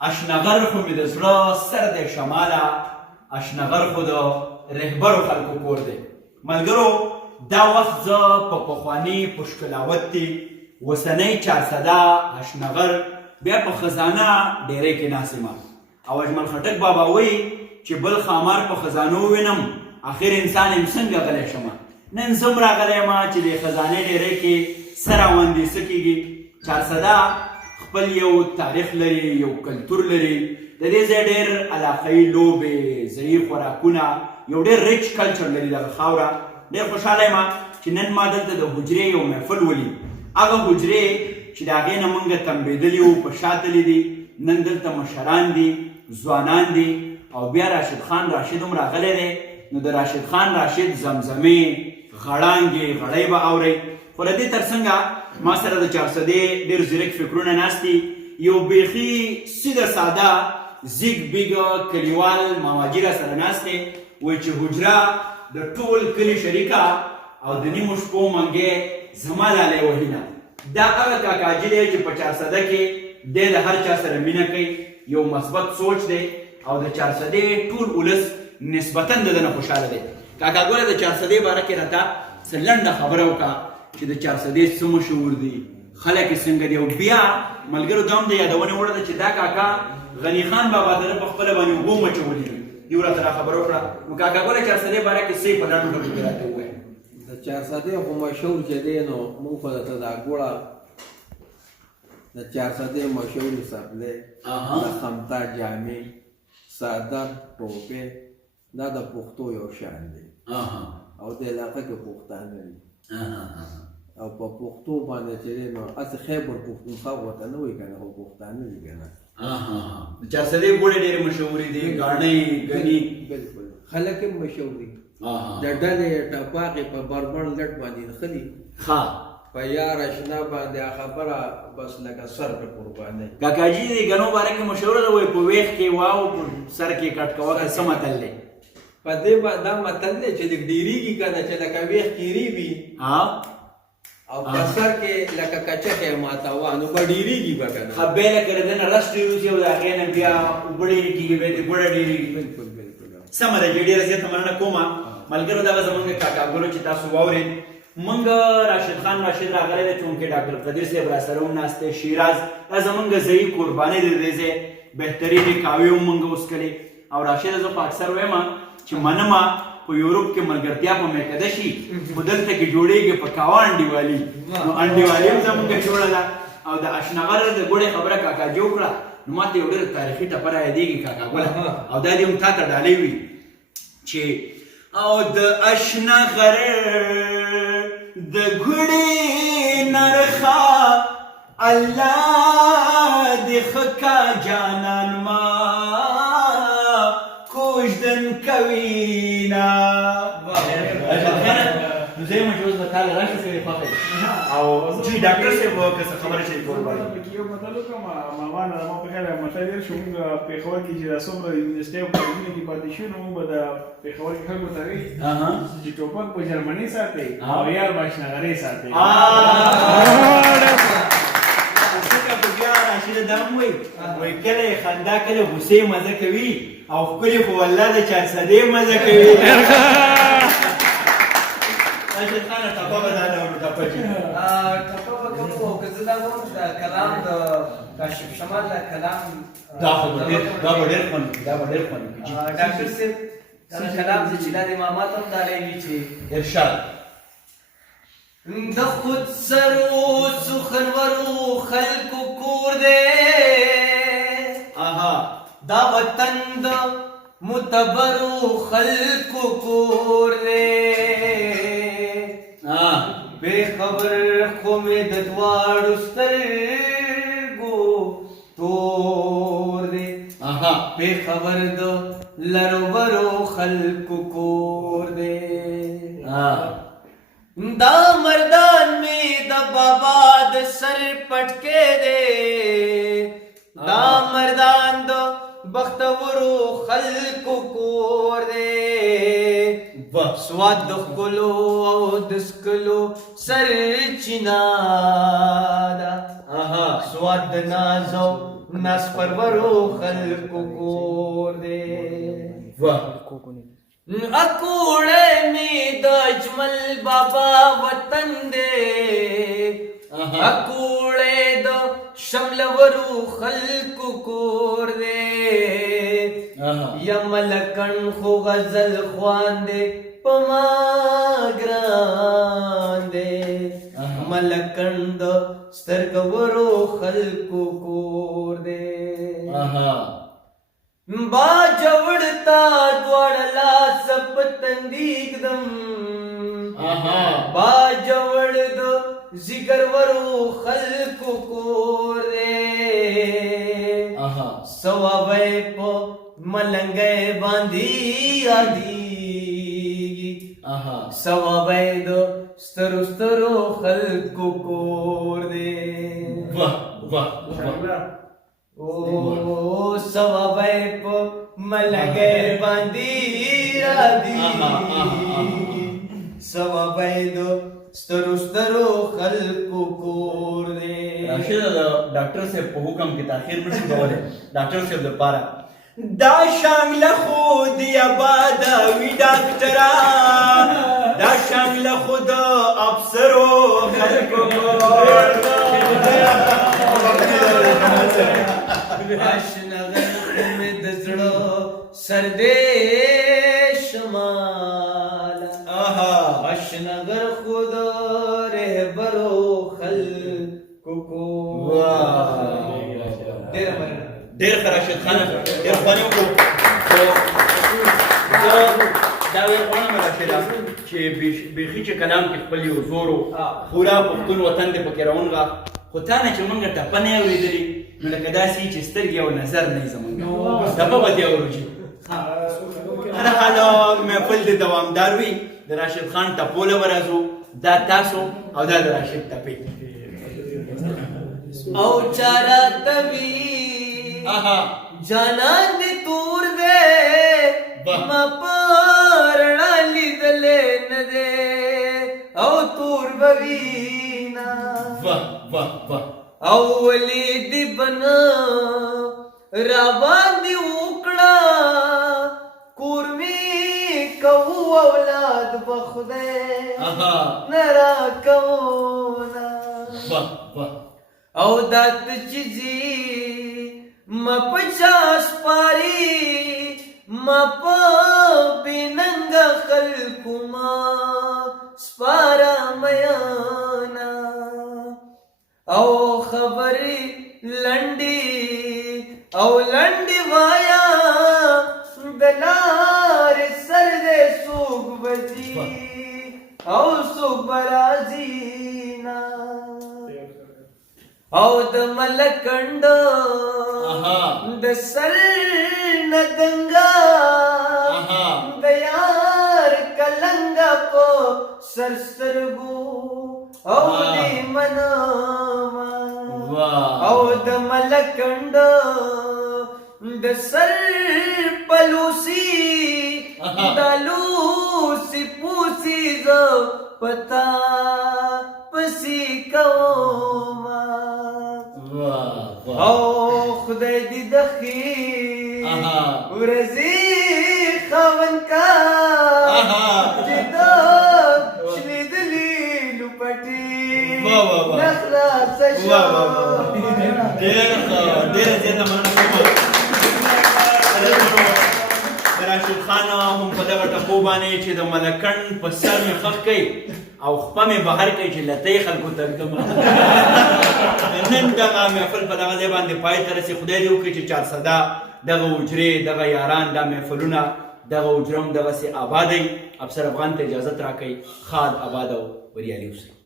اشنغر خو مې د زړه سر دی شماله، اشنغر خو د رهبرو خلکو کور دی. ملګرو دا وخت زه په پخواني پشکلاوت وسنۍ چارسده اشنغر بیا په خزانه ډیرې کې ناست یم او اجمل خټک بابا وایي چې بل ښامار په خزانو وینم اخر انسان یم څنګه غلی شمه. نن زه هم راغلی یم چې د خزانې ډیرې کې څه راوندې څه کېږي. چارسده خپل یو تاریخ لري، یو کلتور لري، د دې ځای ډېر علاقهیي لوبې، ځایي خوراکونه، یو ډېر ریچ کلچر لري دغه خاوره. ډېر خوشحاله یم چې نن ما دلته د حجرې یو محفل ولید. هغه حجرې چې د هغې نه موږ تمبېدلي وو، په شا تللي دي، نن دلته مشران دي، ځوانان دي او بیا راشد خان راشد هم راغلی دی. نو د راشد خان راشد زمزمې، غړانګې، غړۍ به اورئ. خو د دې تر څنګه ما سره د چارسدې ډېر زیرک فکرونه ناست دي. یو بیخي سیده ساده زیږ بیږه کلیوال ماماجي را سره ناست دی. وایي چې حجره د ټول کلي شریکه او د نیمو شپو منګې زما لالی وهینه. دا هغه کاکاجي دی چې په چارسده کې دی د هر چا سره مینه کوي، یو مثبت سوچ دی او د چارسدې ټول ولس نسبتا د ده نه خوشحاله دی. کاکا ګوره د چارسدې باره کې راته څه لنډه خبره وکړه چې د چارسدې څه مشهور دي، خلک یې څنګه دي، او بیا ملګرو دا هم د یادونې وړ ده چې دا کاکا غني خان بابا ته په خپله باندې اوبه مچولي دي. دې راته را خبره وکړه. نو کاکا ګوره چارسدې باره کې څه یې په لنډو ډکو کې راته ووایه. د چارسدې خو مشهور چې دی نو موږ خو درته دا ګوړه د چارسدې مشهور سپلې، د خمتا جامې، څادر، ټوپې، دا د پښتو یو شان دی او د علاقه کې پښتانه دي او په پښتو باندې چې دی نو هسې خیبر پښتونخوا ورته نه وایي که نه، خو پښتانه دي که نه. د چارسدې ګوړې ډېرې مشهورې دي، ګاڼۍ، ګني، بلکل خلک هم مشهور دي. د ډلې ټپاقې په بربڼ لټ باندې نښلي، په یار اشنا باندې خبره بس لکه سر په قربانۍ. کاکاجي د ګنو باره کې مشهوره ده، وایي په ویښ کې واو، په سر کې کټ کوه که څه متل دی؟ په دې دا متل دی چې لږ ډېرېږي که نه، چې لکه ویښ کیري وي او په سر کې لکه کچکې ماتوه نو به ډېرېږي به که نه. ښه بیله که د ده نه رس ډېر وځي او د هغې نه بیا اوبه ډېرې کېږي، بیا د ګوړه ډېرېږي. بلکل بلکل سمه ده چې ډېره زیاته مننه کومه ملګرو. دغه زموږ کاکاګلو چې تاسو واورېد، موږ راشد خان راشد راغلی دی، چونکې ډاکټر قدیر صاحب را سره هم ناست دی، شیراز، دا زموږ ځایي قربانۍ د دې ځای بهترینې قهوې هم موږ وڅښلې. او راشد زه خو اکثر وایم چې منمه په یورپ کې ملګرتیا په میکده شي، خو دلته کې جوړېږي په قهوه انډیوالي. نو انډیوالي هم زموږ جوړه ده. او د اشنغر د ګوړې خبره کاکاجي وکړه، نو ما ته یو ډېره تاریخي ټپه را یادېږي کاکاګله، او دا دې هم تا ته ډالۍ وي چې او د اشنغر د ګوړې نرخه الله دې ښه کا جانان ما کوژدن کوینه. نو زه یم چې اوس به تاله راشي سړی خوښه او جي ډاکټر صاحب که څه خبره شي کول غواړي. پکې یو متل وکړم ماما نه ما په خیال متل ډېر شو موږ پېښور کې چې دا څومره یونیورسټۍ او کالجونه کې پاتې شو نو موږ به د پېښور کې خلکو ته وایي چې ټوپک په جرمني ساتئ او یار به اشنغرۍ ساتئ. ځکه په بیا راشده دا هم وایي کله یې خندا کله غوسې مزه کوي او ښکلې خو والله د چارسدې مزه کوي. راشد خانه ټپه به دا ډول ټپه چې ټپه به کوم که زه دا وایم د کلام د کاشف شمال د کلام دا خو به ډېر خوند دا به ډېر خوند کوي. ډاکټر صاحب دا کلام چې دا د ماما ته هم ډالۍ وي چې ارشاد د خود سرو سخنورو خلکو کور دی، دا وطن د متبرو خلکو کور دی، بے خبر خو مې د دواړو سترګو تور دی، بے خبر د لرو برو خلکو کور دی. دا مردان میں دا بابا د سر پټکے دے، دا مردان دا بختورو خلقو کور دے، سواد دخلو او دسکلو سر چنا دا، سواد نازو ناس پرورو خلقو کور دے اکوڑے میں د اجمل بابا وطن دے اکوڑے د شملورو خلقو کور دے یا ملکن خو غزل خوان دے پما گران دے ملکن د سترګورو خلقو کور دے با جوڑتا دوڑلا سپ تندیگ دم با جوڑ دو ذکر ورو خلقو کور دے سوابے پو ملنگے باندی آدیگی سوابے دو سترو سترو خلقو کور دے او سوابے پو ملنگے باندی آدیگی سوابے دو سترو سترو خلقو کور دے راشد ډاکټر صاحب په حکم کې تاخير نشي کولای ډاکټر صاحب لپاره دا شانګل خود آباد وی ډاکټرا دا شانګل خود افسرو خلکو اشنغر میں دزڑو سردے شمال اشنغر خود رہبرو خلقو ډېر ښه راشد خان ډېر خوانې وکړو دا ویل غواړم راشد چې بیخي چې کلام کې خپل یو زور و پورا پښتون وطن دې پکې راونغه خو تا نه چې موږ ټپه نه یې اورېدلې نو لکه داسې چې سترګې او نظر نه یې زموږ ټپه به دې اورو چې هر حال محفل دې دوامدار وي د راشد خان ټپو له به راځو دا تاسو او دا د راشد ټپې او چارا تبی جانان دی تور دے ما پارنا لیدلے ندے او تور بوینا او ولی دی بنا رابان دی اکڑا کورمی کو اولاد بخدے نرا کونا او دات چیزی ما پچاس پاری ما پا بیننگ خلقو ما سپارا میانا او خبری لنڈی او لنڈی وایا دلار سر دے سوگ بجی او سوگ برازینا او د ملکنڈ د سر ندنگا د یار کلنگا کو سرسرگو او دی مناما او د ملکنڈ د سر پلوسی دلوسی پوسی زو پتا پسی کوما او خدای دی دخی ورزی خون کا جدا شلید لیلو پٹی نخلا سشا ډېر زیاته مننه کوم راشد خان هم په دغه ټپو باندې چې د ملکن په سر مې خښ کوي او خپه مې بهر کوي چې لتی خلکو ته ږدم نن دغه محفل په دغه ځای باندې پای ته رسي خدای دې وکړي چې چارسده دغه حجرې دغه یاران دا محفلونه دغه حجره هم دغسې آباد وي افسر افغان ته اجازت راکوي ښاد آباد او بریالي اوسئ